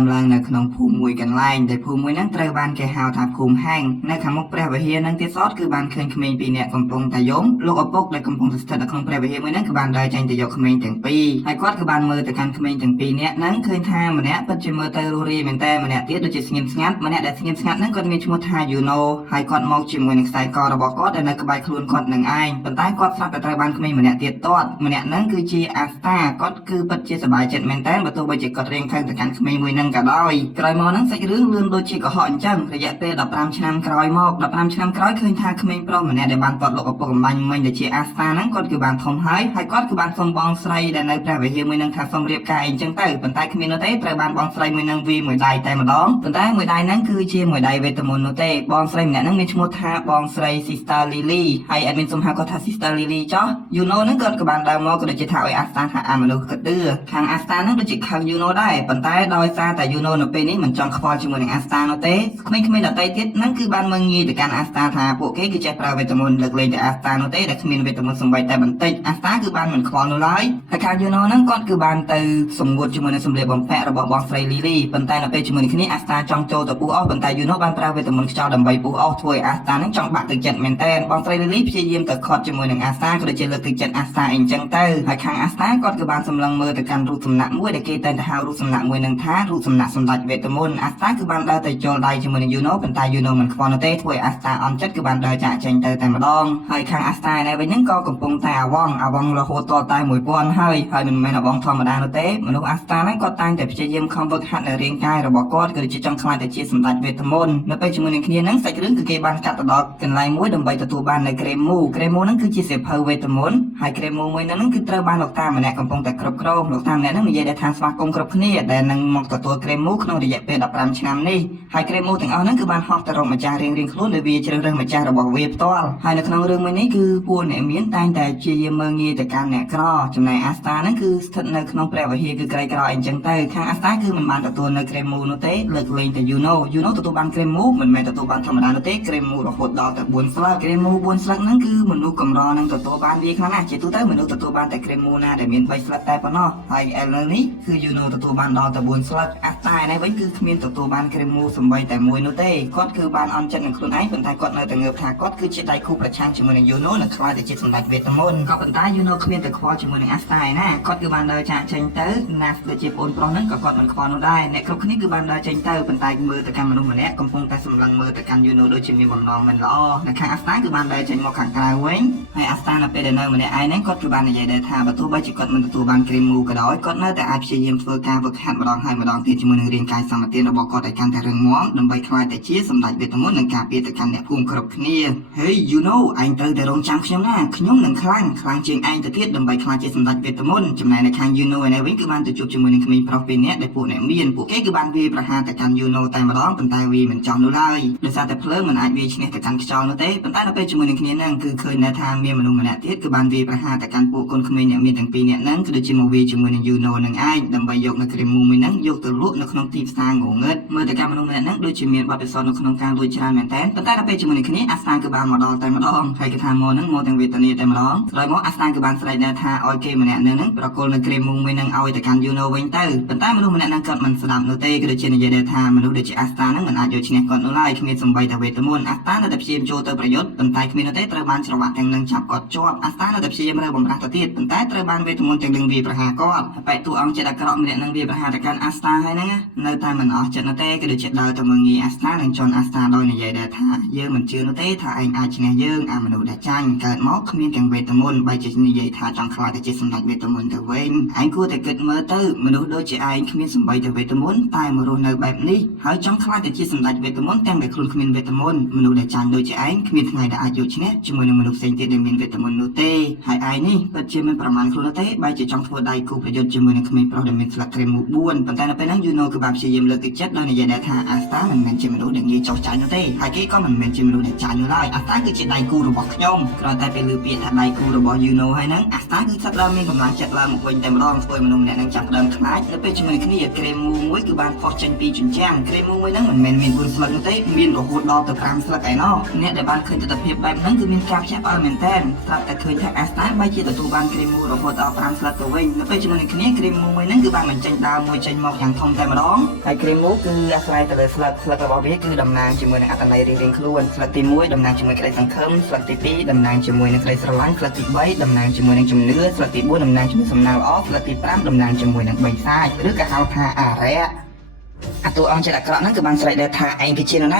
ឡើងនៅក្នុងភូមិមួយកន្លែងដែលភូមិមួយហ្នឹងត្រូវបានគេហៅថាភូមិហាងនៅខាងមុខព្រះវិហារហ្នឹងទៀតសតគឺបានឃើញក្មេងពីរនាក់កំពុងតែយំលោកឪពុកដែលកំពុងស្ថិតនៅក្នុងព្រះវិហារមួយហ្នឹងគឺបានដើរចេញទៅយកក្មេងទាំងពីរហើយគាត់គឺបានមើលទៅកាន់ក្មេងទាំងពីរនាក់ហ្នឹងឃើញថាម្នាក់ពិតជាមើលទៅរស់រាយមែនតើម្នាក់ទៀតដូចជាស្ងៀមស្ងាត់ម្នាក់ដែលស្ងៀមស្ងាត់ហ្នឹងគាត់មានឈ្មោះថាយូណូហើយគាត់មកជាមួយនឹងខ្សែករបស់គាត់ដែលនៅក្បែរខ្លួនគាត់នឹងឯងប៉ុន្តែគាត់ស្រាប់តែត្រូវបានក្មេងម្នាក់ទៀតទាត់ម្នាក់ហ្នឹងគឺជាអាស្តាគាត់គឺពិតជាសប្បាយចិត្តមែនតើបើទោះបីជាគាត់រៀងខឹងទៅកាន់ក្មេងមួយហ្នឹងក៏ដោយក្រោយមកហ្នឹងសាច់រឿងលឿនដូចជាកុហកអញ្ចឹងរយៈពេល15ឆ្នាំក្រោយមក15ឆ្នាំក្រោយឃើញថាក្មេងប្រុសម្នាក់ដែលបានទាត់លោកឪពុកអំបញ្ញមិញដែលជាអាស្តាហ្នឹងគាត់គឺបានធំហើយគាត់គឺបានសុំបងស្រីដែលនៅព្រះវិហារមួយហ្នឹងថាសុំរៀបការអីអញ្ចឹងទៅប៉ុន្តែគ្មាននោះទេត្រូវបានបងស្រីមួយហ្នឹងវាមួយដៃតែម្ដងប៉ុន្តែមួយដៃហ្នឹងគឺជាមួយដៃវេទមន្តនោះទេបងស្រីម្នាក់ហ្នឹងមានឈ្មោះថាបងស្រី Sister Lily ហើយអត់មានសុំហៅគាត់ថា Sister Lily ចុះ you know ហ្នឹងគាត់ក៏បានដើរមកក៏ដូចជាថាឲ្យអាស្តាថាអាមនុស្សកដឿខាងអាស្តាហ្នឹងដូចជាខឹង you know ដែរប៉ុន្តែដោយសារតែ you know នៅពេលនេះមិនចង់ខ្វល់ជាមួយនឹងអាស្តានោះទេក្មេងៗដទៃទៀតហ្នឹងគឺបានមើងងាយទៅកាន់អាស្តាថាពួកគេគឺចេះប្រើវេទមន្តលើកលែងតែអាស្តានោះទេដែលគ្មានវេទមន្តសំបីតែបន្តិចអាស្តាគឺបានមិនខ្វល់នោះឡើយហើយខាង you know ហ្នឹងគាត់គឺបានទៅសម្ងួតជាមួយនឹងសម្លៀកបំពាក់របស់បងស្រី Lily ប៉ុន្តែនៅពេលជាមួយគ្នាអាស្តាចង់ចូលទៅពុះអស់ប៉ុន្តែ you know បានប្រើវេទមន្តខ្យល់ដើម្បីពុះអស់ធ្វើឲ្យអាស្តាហ្នឹងចង់បាក់ទឹកចិត្តមែនតើបងស្រី Lily ព្យាយាមទៅខត់ជាមួយនឹងអាស្តាក៏ដូចជាលើកទឹកចិត្តអាស្តាអីចឹងទៅហើយខាងអាស្តាគាត់គឺបានសម្លឹងមើលទៅកាន់រូបសំណាក់មួយដែលគេតែងតែហៅរូបសំណាក់មួយនឹងថារូបសំណាក់សម្ដេចវេទមន្តអាស្តាគឺបានដើរទៅចូលដៃជាមួយនឹង you know ប៉ុន្តែ you know មិនខ្វល់នោះទេធ្វើឲ្យអាស្តាអន់ចិត្តគឺបានដើរចាកចេញទៅតែម្ដងហើយខាងអាស្តានេះវិញហ្នឹងក៏កំពុងតែអាវងរហូតតតែ1000ហើយមិនមែនអាវងធម្មតានោះទេមនុស្សអាស្តាហ្នឹងគាត់តែងតែព្យាយាមខំហ្វឹកហាត់នៅរាងកាយរបស់គាត់គឺជាចង់ខ្លាចទៅជាសម្ដេចវេទមន្តនៅពេលជាមួយនឹងគ្នាហ្នឹងសាច់រឿងគឺគេបានកាត់ទៅដល់កន្លែងមួយដើម្បីទទួលបាននៅក្រែមមូហ្នឹងគឺជាសៀវភៅវេទមន្តហើយក្រែមមូមួយហ្នឹងគឺត្រូវបានលោកតាម្នាក់កំពុងតែគ្រប់គ្រងលោកតាម្នាក់ហ្នឹងនិយាយថាស្វាគមន៍គ្រប់គ្នាដែលនឹងមកទទួលក្រែមមូក្នុងរយៈពេល15ឆ្នាំនេះហើយក្រែមមូទាំងអស់ហ្នឹងគឺបានហោះទៅរកម្ចាស់រៀងៗខ្លួនដោយវាជ្រើសរើសម្ចាស់របស់វាផ្ទាល់ហើយនៅក្នុងរឿងមួយនេះគឺពួកអ្នកមានតែងតែជាយាមមើងងាយទៅកាន់អ្នកក្រចំណែកអាស្តាហ្នឹងគឺស្ថិតនៅក្នុងព្រះវិហារគឺក្រីក្រអីចឹងទៅខាងអាស្តាគឺមិនបានទទួលនៅក្រែមមូនោះទេលើកលែងតែ you know ទទួលបានក្រែមមូមិនមែនទទួលបានធម្មតានោះទេក្រែមមូរហូតដល់ទៅ4ស្លឹកក្រែមមូ4ស្លឹកហ្នឹងគឺមនុស្សកម្រនឹងទទួលបានវាខ្លាំងណាស់ជាទូទៅមនុស្សទទួលបានតែក្រែមមូណាដែលមាន3ស្លឹកតែប៉ុណ្ណោះហើយឥឡូវនេះគឺ you know ទទួលបានដល់ទៅ4ស្លឹកអាស្តាឯនេះវិញគឺគ្មានទទួលបានក្រែមមូសំបីតែមួយនោះទេគាត់គឺបានអន់ចិត្តនឹងខ្លួនឯងប៉ុន្តែគាត់នៅតែងើបថាគាត់គឺជាដៃគូប្រឆាំងជាមួយនឹង you know នឹងខ្លាចទៅជាសម្ដេចវេទមន្តក៏ប៉ុន្តែ you know គ្មានតែខ្វល់ជាមួយនឹងអាស្តាឯណាគាត់គឺបានដើរចាកចេញទៅណាស់ដូចជាប្អូនប្រុសហ្នឹងក៏គាត់មិនខ្វល់នោះដែរអ្នកគ្រប់គ្នាគឺបានដើរចេញទៅប៉ុន្តែមើលទៅកាន់មនុស្សម្នាក់កំពុងតែសម្លឹងមើលទៅកាន់ you know ដូចជាមានបំណងមិនល្អនៅខាងអាស្តាគឺបានដើរចេញមកខាងក្រៅវិញហើយអាស្តានៅពេលដែលនៅម្នាក់ឯងហ្នឹងគាត់គឺបាននិយាយដែរថាបើទោះបីជាគាត់មិនទទួលបានក្រែមមូក៏ដោយគាត់នៅតែអាចព្យាយាមធ្វើការហ្វឹកហាត់ម្ដងហើយម្ដងទៀតជាមួយនឹងរាងកាយសម្បត្តិរបស់គាត់ឲ្យកាន់តែរឹងមាំដើម្បីខ្លាចតែជាសម្ដេចវេទមន្តនិងការពារទៅកាន់អ្នកភូមិគ្រប់គ្នា Hey you know ឯងត្រូវតែរងចាំខ្ញុំណាខ្ញុំនឹងខ្លាំងជាងឯងទៅទៀតដើម្បីខ្លាចជាសម្ដេចវេទមន្តចំណែកនៅខាង you know ឯនេះវិញគឺបានទៅជួបជាមួយនឹងក្មេងប្រុសពីរនាក់ដែលពួកអ្នកមានពួកគេគឺបានវាយប្រហារទៅកាន់ you know តែម្ដងប៉ុន្តែវាមិនចង់នោះឡើយដោយសារតែភ្លើងមិនអាចវាយឈ្នះទៅកាន់ខ្យល់នោះទេប៉ុន្តែនៅពេលជាមួយនឹងគ្នាហ្នឹងគឺឃើញដែរថាមានមនុស្សម្នាក់ទៀតគឺបានវាយប្រហារទៅកាន់ពួកកូនក្មេងអ្នកមានទាំងពីរនាក់ហ្នឹងគឺដូចជាមកវាយជាមួយនឹង you know នឹងឯងដើម្បីយកនៅក្រែមមូមួយហ្នឹងយកទៅលក់នៅក្នុងទីផ្សារងងឹតមើលទៅកាន់មនុស្សម្នាក់ហ្នឹងដូចជាមានបទពិសោធន៍នៅក្នុងការលួចច្រើនមែនតើប៉ុន្តែនៅពេលជាមួយនឹងគ្នាអាស្តាគឺបានមកដល់តែម្ដងហើយគេថាមកហ្នឹងមកទាំងវេទនាតែម្ដងក្រោយមកអាស្តាគឺបានស្រែកដែរថាឲ្យគេម្នាក់ហ្នឹងប្រគល់នៅក្រែមមូមួយហ្នឹងឲ្យទៅកាន់ you know វិញទៅប៉ុន្តែមនុស្សម្នាក់ហ្នឹងគាត់មិនស្ដាប់នោះទេគឺដូចជានិយាយដែរថាមនុស្សដូចជាអាស្តាហ្នឹងមិនអាចយកឈ្នះគាត់នោះឡើយគ្មានសំបីតែវេទមន្តអាស្តានៅតែព្យាយាមចូលទៅប្រយុទ្ធប៉ុន្តែគ្មាននោះទេត្រូវបានច្រវាក់ទាំងនឹងចាប់គាត់ជាប់អាស្តានៅតែព្យាយាមរើបំរាស់ទៅទៀតប៉ុន្តែត្រូវបានវេទមន្តទាំងនឹងវាប្រហារគាត់បែកតួអង្គចិត្តអាក្រក់ម្នាក់ហ្នឹងវាប្រហារទៅកាន់អាស្តាហើយហ្នឹងនៅតែមិនអស់ចិត្តនោះទេគឺដូចជាដើរទៅមើងងាយអាស្តានិងជន់អាស្តាដោយនិយាយដែរថាយើងមិនជឿនោះទេថាឯងអាចឈ្នះយើងអាមនុស្សដែលចាញ់កើតមកគ្មានទាំងវេទមន្តបែរជានិយាយថាចង់ខ្លាចទៅជាសម្ដេចវេទមន្តទៅវិញឯងគួរតែគិតមើលទៅមនុស្សដូចជាឯងគ្មានសំបីតែវេទមន្តតែមករស់នៅបែបនេះហើយចង់ខ្លាចទៅជាសម្ដេចវេទមន្តទាំងដែលខ្លួនគ្មានវេទមន្តមនុស្សដែលចាញ់ដូចជាឯងគ្មានថ្ងៃដែលអាចយកឈ្នះជាមួយនឹងមនុស្សផ្សេងទៀតដែលមានវេទមន្តនោះទេហើយឯងនេះពិតជាមិនប្រមាណខ្លួនទេបែរជាចង់ធ្វើដៃគូប្រយុទ្ធជាមួយនឹងក្មេងប្រុសដែលមានស្លឹកក្រែមមូ4ប៉ុន្តែនៅពេលហ្នឹង you know គឺបានព្យាយាមលើកទឹកចិត្តដោយនិយាយដែរថាអាស្តាមិនមែនជាមនុស្សដែលងាយចោះចាញ់នោះទេហើយគេក៏មិនមែនជាមនុស្សដែលចាញ់នោះឡើយអាស្តាគឺជាដៃគូរបស់ខ្ញុំគ្រាន់តែពេលឮពាក្យថាដៃគូរបស់ you know ហើយហ្នឹងអាស្តាគឺចាប់ដើមមានកម្លាំងចិត្តឡើងមកវិញតែម្ដងធ្វើឲ្យមនុស្សម្នាក់ហ្នឹងចាប់ដើមខ្លាចនៅពេលជាមួយគ្នាក្រែមមូមួយគឺបានផុសចេញពីជញ្ជាំងក្រែមមូមួយហ្នឹងមិនមែនមាន4ស្លឹកនោះទេមានរហូតដល់ទៅ5ស្លឹកឯណោះអ្នកដែលបានឃើញទស្សនវិជ្ជាបែបហ្នឹងគឺមានការភ្ញាក់ផ្អើលមែនតើស្រាប់តែឃើញថាអាស្តាបែរជាទទួលបានក្រែមមូរហូតដល់5ស្លឹកទៅវិញនៅពេលជាមួយគ្នាក្រែមមូមួយហ្នឹងគឺបានបញ្ចេញដើមមួយចេញមកយ៉ាងធ ធំតែម្ដងហើយគ្រីមមូគឺអាស្រ័យទៅលើស្លឹករបស់វាគឺតំណាងជាមួយនឹងអត្ថន័យរៀងៗខ្លួនស្លឹកទី1តំណាងជាមួយក្តីសង្ឃឹមស្លឹកទី2តំណាងជាមួយនឹងក្តីស្រឡាញ់ស្លឹកទី3តំណាងជាមួយនឹងជំនឿស្លឹកទី4តំណាងជាមួយសំណាងល្អស្លឹកទី5តំណាងជាមួយនឹងបិសាចឬក៏ហៅថាអារក្សអាតួអង្គចិត្តអាក្រក់ហ្នឹងគឺបានស្រែកដែរថាឯងគឺជានរណ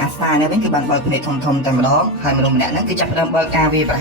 ាអាស្តានេះវិញគឺបានបើកភ្នែកធំតែម្ដងហើយមនុស្សម្នាក់ហ្នឹងគឺចាប់ផ្ដើមបើកការវាប្រ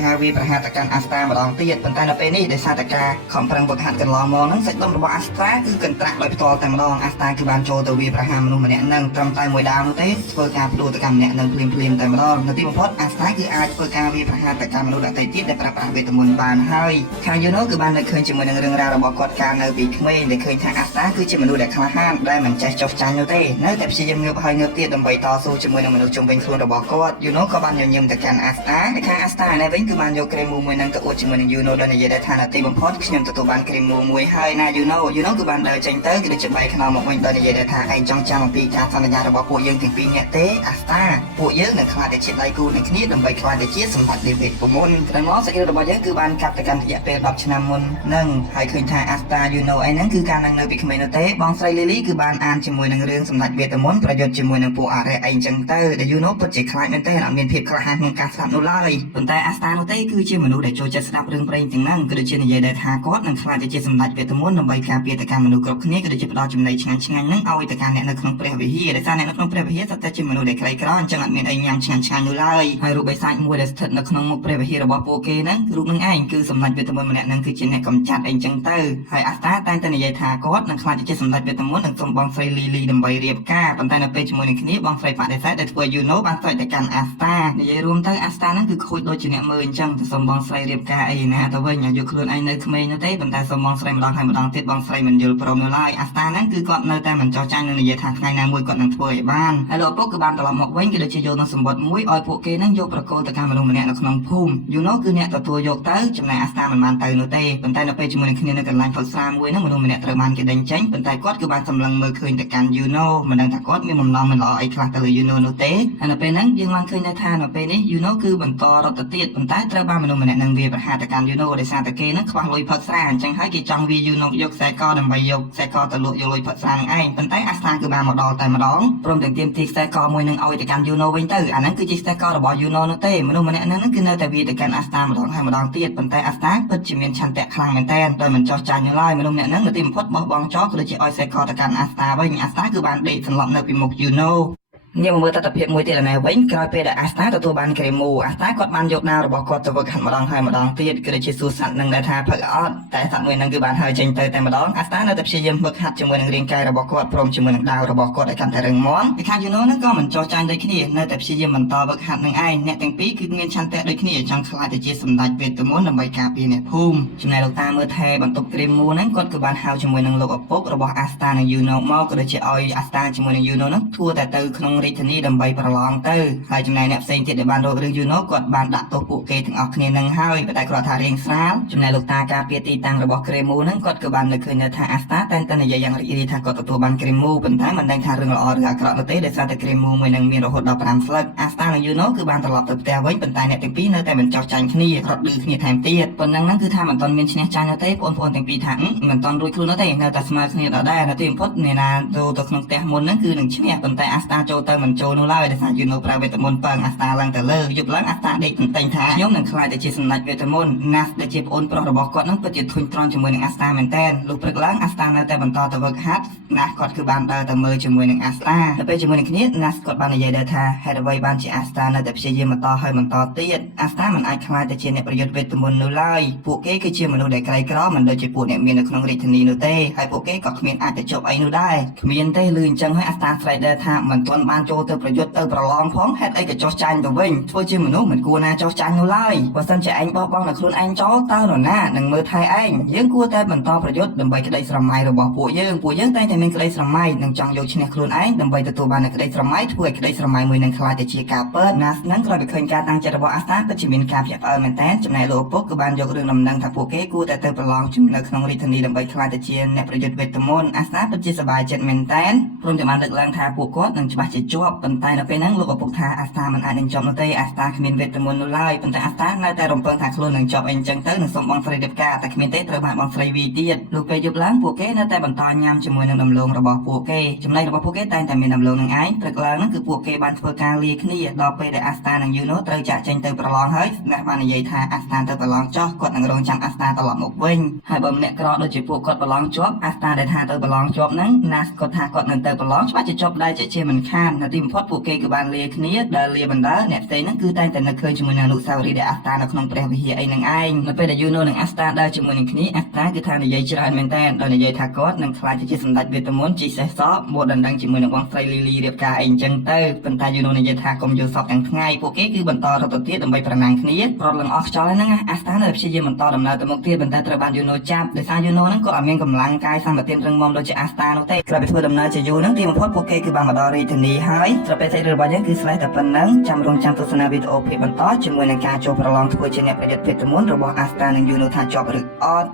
ហារទៅកាន់អាស្តាម្ដងទៀតប៉ុន្តែនៅពេលនេះដោយសារតែការខំប្រឹងវឹកហាត់កន្លងមកហ្នឹងសាច់ដុំរបស់អាស្តាគឺកន្ត្រាក់ដោយផ្ទាល់តែម្ដងអាស្តាគឺបានចូលទៅវាប្រហារមនុស្សម្នាក់ហ្នឹងត្រឹមតែមួយដាវនោះទេធ្វើការផ្ដួលទៅកាន់ម្នាក់ហ្នឹងភ្លាមតែម្ដងនៅទីបំផុតអាស្តាគឺអាចធ្វើការវាប្រហារទៅកាន់មនុស្សដទៃទៀតដែលប្រើប្រាស់វេទមន្តបានហើយខាងយូណូគឺបាននៅឃើញជាមួយនឹងរឿងរ៉ាវរបស់គាត់កាលនៅពីក្មេងដែលឃើញថាអាស្តាគឺជាមនុស្សដែលក្លាហានដែលមិនចេះចុះចាញ់នោះទេនៅតែព្យាយាមងើបហើយងើបទៀតដើម្បីតស៊ូជាមួយនឹងមនុស្សជុំវិញខ្លួនរបស់គាត់យូណូក៏បានញញឹមទៅកាន់អាស្តាហើយខាងអាស្តានេះវិញគឺបានយកគ្រីមមួយនឹងទៅអួតជាមួយនឹងយូណូដោយនិយាយថានៅទីបំផុតខ្ញុំទទួលបានគ្រីមមួយហើយណាយូណូគឺបានដើរចេញទៅគឺដូចជាបែកខ្នងមកវិញដោយនិយាយថាឯងចង់ចាំអំពីការសន្យារបស់ពួកយើងទាំងពីរនាក់ទេអាស្តាពួកយើងនឹងខ្លាចតែជាដៃគូនឹងគ្នាដើម្បីខ្លាចតែជាសម្បត្តិដេវីតពមុនក្រោយមកសេចក្តីរបស់យើងគឺបានកាប់ទៅកាន់រយៈពេល10ឆ្នាំមុននឹងហើយឃើញថាអាស្តាយូណូឯហ្នឹងគឺការនៅពីក្មេងនោះទេបងស្រីលីលីគឺបានអានជាមួយនឹងរឿងសម្ដេចវេទមន្តប្រយុទ្ធជាមួយនឹងពួកអារ៉េអីចឹងទៅដែលយូណូពិតជាខ្លាចមែនទេអត់មានភាពក្លាហានក្នុងការស្ដាប់នោះឡើយប៉ុន្តែអាស្តានោះទេគឺជាមនុស្សដែលចូលចិត្តស្ដាប់រឿងព្រេងទាំងហ្នឹងគឺដូចជានិយាយដែរថាគាត់នឹងខ្លាចជាសម្ដេចវេទមន្តដើម្បីការពារទៅកាន់មនុស្សគ្រប់គ្នាគឺដូចជាផ្ដល់ចំណីឆ្ងាញ់ហ្នឹងឲ្យទៅកាន់អ្នកនៅក្នុងព្រះវិហារដោយសារអ្នកនៅក្នុងព្រះវិហារសុទ្ធតែជាមនុស្សដែលក្រីក្រអញ្ចឹងអត់មានអីញ៉ាំឆ្ងាញ់នោះឡើយហើយរូបបិសាចមួយដែលស្ថិតនៅក្នុងមុខព្រះវិហាររបស់ពួកគេហ្នឹងរូបនឹងឯងគឺសម្ដេចវេទមន្តម្នាក់ហ្នឹងគឺជាអ្នកកំចាត់អីចឹងទៅហើយអាស្តាតែងតែនិយាយថាគាត់នឹងខ្លាចជាសម្ដេចវេទមន្តនឹងសុំបងស្រីលីលីដើម្បីរៀបការប៉ុន្តែនៅពេលជាមួយនឹងគ្នាបងស្រីបដិសេធដែលធ្វើយូណូបានស្រែកទៅកាន់អាស្តានិយាយរួមទៅអាស្តាហ្នឹងគឺខូចដូចជាអ្នកមើលអញ្ចឹងទៅសុំបងស្រីរៀបការអីណាទៅវិញយកខ្លួនឯងនៅក្មេងនោះទេប៉ុន្តែសុំបងស្រីម្ដងហើយម្ដងទៀតបងស្រីមិនយល់ព្រមនៅឡើយអាស្តាហ្នឹងគឺគាត់នៅតែមិនចោះចាញ់នឹងនិយាយថាថ្ងៃណាមួយគាត់នឹងធ្វើឲ្យបានហើយលោកឪពុកគឺបានត្រឡប់មកវិញគឺដូចជាយកនឹងសម្បត្តិមួយឲ្យពួកគេហ្នឹងយកប្រកល់ទៅកាន់មនុស្សម្នាក់នៅក្នុងភូមិយូណូគឺអ្នកទទួលយកទៅចំណែកអាស្តាមិនបានទៅនោះទេប៉ុន្តែនៅពេលជាមួយនឹងគ្នានៅកន្លែងផឹកស្រាមួយហ្នឹងមនុស្សម្នាក់ត្រូវបានគេដេញចេញប៉ុន្តែគាត់គឺបានសម្លឹងមើលឃើញទៅកាន់យូណូមិនដឹងថាគាត់មានបំណងមិនល្អអីខ្លះទៅលើយូណូនោះទេហើយនៅពេលហ្នឹងយើងបានឃើញថានៅពេលនេះយូណូគឺបន្តរត់ទៅទៀតប៉ុន្តែត្រូវបានមនុស្សម្នាក់ហ្នឹងវាប្រហារទៅកាន់យូណូដោយសារតែគេហ្នឹងខ្វះលុយផឹកស្រាអញ្ចឹងហើយគេចង់វាយូណូយកខ្សែកដើម្បីយកខ្សែកទៅលក់យកលុយផឹកស្រានឹងឯងប៉ុន្តែអាស្តាគឺបានមកដល់តែម្ដងព្រមទាំងទាមទារខ្សែកមួយនឹងឲ្យទៅកាន់យូណូវិញទៅអាហ្នឹងគឺជាខ្សែករបស់យូណូនោះទេមនុស្សម្នាក់ហ្នឹងគឺនៅតែវាទៅកាន់អាស្តាម្ដងហើយម្ដងទៀតប៉ុន្តែអាស្តាពិតជាមានឆន្ទៈខ្លាំងមែនទែនដោយមិនចោះចាញ់នោះឡើយមនុស្សម្នាក់ហ្នឹងនៅទីបំផុតបោះបង់ចោលក៏ដូចជាឲ្យខ្សែកទៅកាន់អាស្តាវិញអាស្តាគឺបានដេកសន្លប់នៅពីមុខយូណូងាកមកមើលទស្សនវិជ្ជាមួយទៀតឯនេះវិញក្រោយពេលដែលអាស្តាទទួលបានគ្រីមូអាស្តាគាត់បានយកដាវរបស់គាត់ទៅវឹកហាត់ម្ដងហើយម្ដងទៀតគឺដូចជាសួរសត្វនឹងដែរថាផឹកអត់តែសត្វមួយហ្នឹងគឺបានហើរចេញទៅតែម្ដងអាស្តានៅតែព្យាយាមវឹកហាត់ជាមួយនឹងរាងកាយរបស់គាត់ព្រមជាមួយនឹងដាវរបស់គាត់ឲ្យកាន់តែរឹងមាំពីខាងយូណូហ្នឹងក៏មិនចោះចាញ់ដូចគ្នានៅតែព្យាយាមបន្តវឹកហាត់នឹងឯងអ្នកទាំងពីរគឺមានឆន្ទៈដូចគ្នាចង់ខ្លាចទៅជាសម្ដេចវេទមន្តដើម្បីការពារអ្នកភូមិចំណែកលោកតាមើលថែបន្ទប់គ្រីមូហ្នឹងគាត់គឺបានហៅជាមួយនឹងលោកឪពុករបស់អាស្តានិងយូណូមកក៏ដូចជាឲ្យអាស្តាជាមួយនឹងយូណូហ្នឹងធ្វើតែទៅក្នុងរាជធានីដើម្បីប្រឡងទៅហើយចំណែកអ្នកផ្សេងទៀតដែលបានរករឿងយូណូគាត់បានដាក់ទោសពួកគេទាំងអស់គ្នានឹងហើយប៉ុន្តែគាត់ថារៀងស្រាលចំណែកលោកតាការពារទីតាំងរបស់គ្រីមូហ្នឹងគាត់ក៏បាននៅឃើញថាអាស្តាតែងតែនិយាយយ៉ាងរីករាយថាគាត់ទទួលបានគ្រីមូប៉ុន្តែមិនដឹងថារឿងល្អឬអាក្រក់នោះទេដោយសារតែគ្រីមូមួយនឹងមានរហូតដល់5ស្លឹកអាស្តានិងយូណូគឺបានត្រឡប់ទៅផ្ទះវិញប៉ុន្តែអ្នកទាំងពីរនៅតែមិនចោះចាញ់គ្នារត់ឌឺគ្នាថែមទៀតប៉ុណ្ណឹងហ្នឹងគឺថាមិនទាន់មានឈ្នះចាញ់នោះទេបងប្អូនទាំងពីរថាមិនទាន់រួចខ្លួននោះទេនៅតែស្មើគ្នាដដែលនៅទីបំផុតអ្នកណាចូលទៅក្នុងផ្ទះមុនហ្នឹងគឺនឹងឈ្នះប៉ុន្តែអាស្តាចូលទៅមិនចូលនោះឡើយដោយសារយូណូប្រើវេទមន្តប៉ឹងអាស្តាឡើងទៅលើយប់ឡើងអាស្តាដេកទន្ទិញថាខ្ញុំនឹងខ្លាចទៅជាសម្ដេចវេទមន្តណាស់ដែលជាប្អូនប្រុសរបស់គាត់នឹងពិតជាធុញទ្រាន់ជាមួយនឹងអាស្តាមែនតើលុះព្រឹកឡើងអាស្តានៅតែបន្តទៅវឹកហាត់ណាស់គាត់គឺបានដើរទៅមើលជាមួយនឹងអាស្តាទៅពេលជាមួយនឹងគ្នាណាស់គាត់បាននិយាយដែរថាហេតុអ្វីបានជាអាស្តានៅតែព្យាយាមបន្តហើយបន្តទៀតអាស្តាមិនអាចខ្លាចទៅជាអ្នកប្រយុទ្ធវេទមន្តនោះឡើយពួកគេគឺជាមនុស្សដែលក្រីក្រមិនដូចជាពួកអ្នកមាននៅក្នុងរាជធានីនោះទេហើយពួកគេក៏គ្មានអាចទៅជប់អីនោះដែរគ្មានទេលឺអញ្ចឹងហើយអាស្តាស្រែកដែរថាមិនទាន់បានចូលទៅប្រយុទ្ធទៅប្រឡងផងហេតុអីក៏ចោះចាញ់ទៅវិញធ្វើជាមនុស្សមិនគួរណាចោះចាញ់នោះឡើយបើសិនជាឯងបោះបង់នៅខ្លួនឯងចោលតើនរណានឹងមើលថែឯងយើងគួរតែបន្តប្រយុទ្ធដើម្បីក្តីស្រមៃរបស់ពួកយើងតែងតែមានក្តីស្រមៃនិងចង់យកឈ្នះខ្លួនឯងដើម្បីទទួលបាននូវក្តីស្រមៃធ្វើឲ្យក្តីស្រមៃមួយនឹងខ្លាចទៅជាការពិតណាស់នឹងក្រោយពីឃើញការតាំងចិត្តរបស់អាស្តាពិតជាមានការភ្ញាក់ផ្អើលមែនតើចំណែកលោកឪពុកក៏បានយករឿងដំណឹងថាពួកគេគួរតែទៅប្រឡងជាមួយនៅក្នុងរាជធានីដើម្បីខ្លាចទៅជាអ្នកប្រយុទ្ធវេទមន្តអាស្តាពិតជាសប្បាយចិត្តមែនតើព្រមទាំងបានលើកឡើងថាពួកគាត់នឹងច្បាស់ជា ជាប់ប៉ុន្តែនៅពេលហ្នឹងលោកឪពុកថាអាស្តាមិនអាចនឹងជាប់នោះទេអាស្តាគ្មានវេទមន្តនោះឡើយប៉ុន្តែអាស្តានៅតែរំពឹងថាខ្លួននឹងជាប់អីអញ្ចឹងទៅនឹងសុំបងស្រីរៀបការតែគ្មានទេត្រូវបានបងស្រីវាយទៀតលោកពេលយប់ឡើងពួកគេនៅតែបន្តញ៉ាំជាមួយនឹងដំឡូងរបស់ពួកគេចំណែករបស់ពួកគេតែងតែមានដំឡូងនឹងឯងព្រឹកឡើងហ្នឹងគឺពួកគេបានធ្វើការលាគ្នាដល់ពេលដែលអាស្តានិងយូណូត្រូវចាក់ចេញទៅប្រឡងហើយអ្នកបាននិយាយថាអាស្តាទៅប្រឡងចោះគាត់នឹងរងចាំអាស្តាត្រឡប់មកវិញហើយបើម្នាក់ក្រដូចជាពួកគាត់ប្រឡងជាប់អាស្តាដែលថាទៅប្រឡងជាប់ហ្នឹងណាស់គាត់ថាគាត់នឹងទៅប្រឡងច្បាស់ជាជាប់ដែរជាមិនខាននៅទីបំផុតពួកគេក៏បានលាគ្នាដែលលាបណ្ដាអ្នកផ្សេងហ្នឹងគឺតែងតែនឹកឃើញជាមួយនឹងអនុស្សាវរីយ៍ដែលអាស្តានៅក្នុងព្រះវិហារអីហ្នឹងឯងនៅពេលដែលយូណូនិងអាស្តាដើរជាមួយនឹងគ្នាអាស្តាគឺថានិយាយច្រើនមែនតើដោយនិយាយថាគាត់នឹងខ្លាចជាសម្ដេចវេទមន្តជីសេះសមកដណ្ដឹងជាមួយនឹងបងស្រីលីលីរៀបការអីអញ្ចឹងទៅប៉ុន្តែយូណូនិយាយថាកុំយល់សពទាំងថ្ងៃពួកគេគឺបន្តរត់ទៅទៀតដើម្បីប្រណាំងគ្នាប្រត់លងអស់ខ្យល់ហ្នឹងអាស្តានៅព្យាយាមបន្តដំណើរទៅមុខទៀតប៉ុន្តែត្រូវបានយូណូចាប់ដោយសារយូណូហ្នឹងគាត់អត់មានកម្លាំងកាយសម្បត្តិរឹងមាំដូចជាអាស្តានោះទេក្រោយពីធ្វើដំណើរជាយូរហ្នឹងទីបំផុតពួកគេគឺបានមកដល់រាជធានីហើយស្រាប់តែសេរីរបស់យើងគឺស្រេះតែប៉ុណ្្នឹងចាំរងចាំទស្សនាវីដេអូភាគបន្តជាមួយនឹងការចូលប្រឡងធ្វើជាអ្នកប្រយុទ្ធវេទមន្តរបស់អាស្តានិងយូណូថាជាប់ឬអត់